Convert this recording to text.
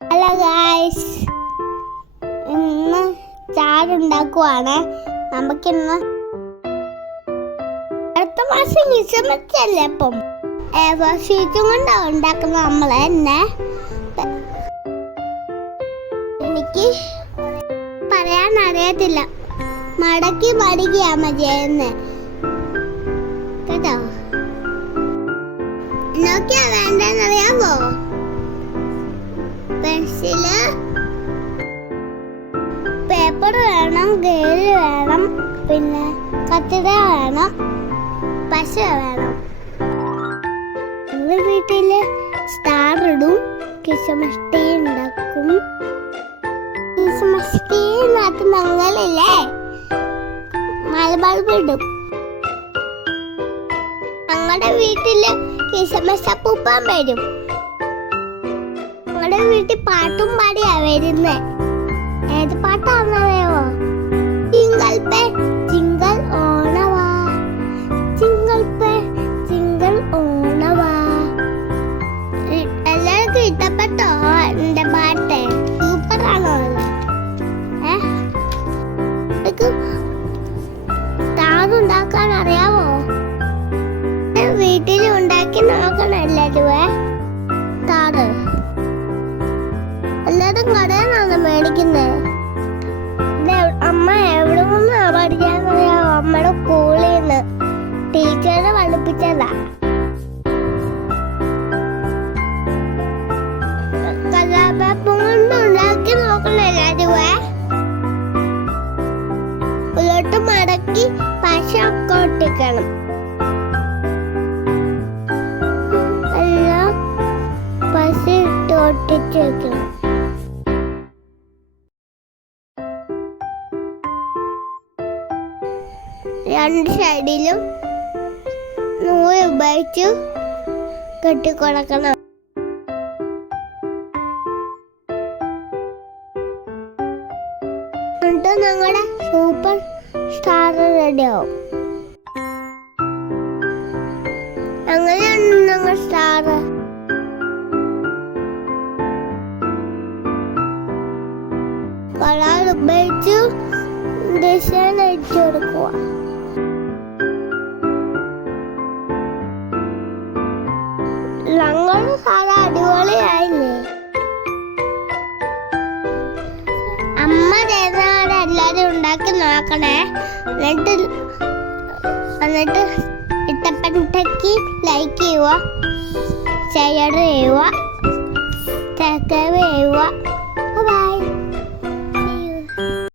Hello guys, ഇന്ന് ചാറുണ്ടാക്കുവാണ്. നമുക്കിന്ന് അടുത്ത മാസം ക്രിസ്മസ് അപ്പം ഷീറ്റും കൊണ്ടാണ് ഉണ്ടാക്കുന്നത് നമ്മൾ തന്നെ. എനിക്ക് പറയാൻ അറിയത്തില്ല, മടക്കി മടിക്കുകയാണ് ചെയ്യുന്നത് കേട്ടോ. നോക്കിയാ വേണ്ടെന്നറിയാമോ? പെൻസില്, പേപ്പർ വേണം, ഗേല് വേണം, പിന്നെ കത്തിര വേണം, പശ വേണം. ഞങ്ങൾ വീട്ടില് സ്റ്റാർ ഇടും, ക്രിസ്മസ് ട്രീ ഉണ്ടാക്കും. ക്രിസ്മസ് ട്രീനകത്ത് ഞങ്ങളില്ലേ മലബൾബ് ഇടും. ഞങ്ങളുടെ വീട്ടില് ക്രിസ്മസ് അപ്പൂപ്പൻ വരും. ഞങ്ങളുടെ വീട്ടിൽ പാട്ടും പാടിയാ വരുന്നേ. ഏത് പാട്ടാണെന്നറിയാമോ? ജിംഗിൾ ബേ ജിംഗിൾ ഓണവാ, ജിംഗിൾ ബേ ജിംഗിൾ ഓണവാ. എല്ലാവർക്കും ഇഷ്ടപ്പെട്ടോ എന്റെ പാട്ട്? സൂപ്പറാണോ? താറുണ്ടാക്കാൻ അറിയാമോ? വീട്ടിൽ ഉണ്ടാക്കി നോക്കണം എല്ലാവരും. താറ് എല്ലാരും കടയിൽ നിന്നാണ് മേടിക്കുന്നത്. അമ്മ എവിടെ നിന്നാ പഠിക്കാന്നറിയാമോ? അമ്മയുടെ സ്കൂളിൽ നിന്ന് ടീച്ചറെ പഠിപ്പിച്ചതാ. കലാപേപ്പും കൊണ്ട് ഉണ്ടാക്കി നോക്കണം എല്ലാവരും. ഉള്ളോട്ട് മടക്കി പശ ഒക്കെ ഒട്ടിക്കണം. എല്ലാം പശ ഇട്ട് ഒട്ടിച്ച് വെക്കണം. രണ്ട് സൈഡിലും നൂല് ഉപയോഗിച്ച് കെട്ടിക്കൊടുക്കണം. എന്നിട്ട് ഞങ്ങളുടെ സൂപ്പർ സ്റ്റാർ റെഡിയാവും. അങ്ങനെയാണ് ഞങ്ങൾ സ്റ്റാർ. കളർ ഉപയോഗിച്ച് ഡിസൈൻ അടിച്ചു കൊടുക്കുക. ഞങ്ങൾ സാധാ അടിപൊളിയായില്ലേ? അമ്മ തരുന്നവരെ എല്ലാവരും ഉണ്ടാക്കി നോക്കണേ. എന്നിട്ട് ഇഷ്ടപ്പെട്ടെങ്കിൽ ലൈക്ക് ചെയ്യുക, ഷെയർ ചെയ്യുക, സബ്സ്ക്രൈബ് ചെയ്യുക.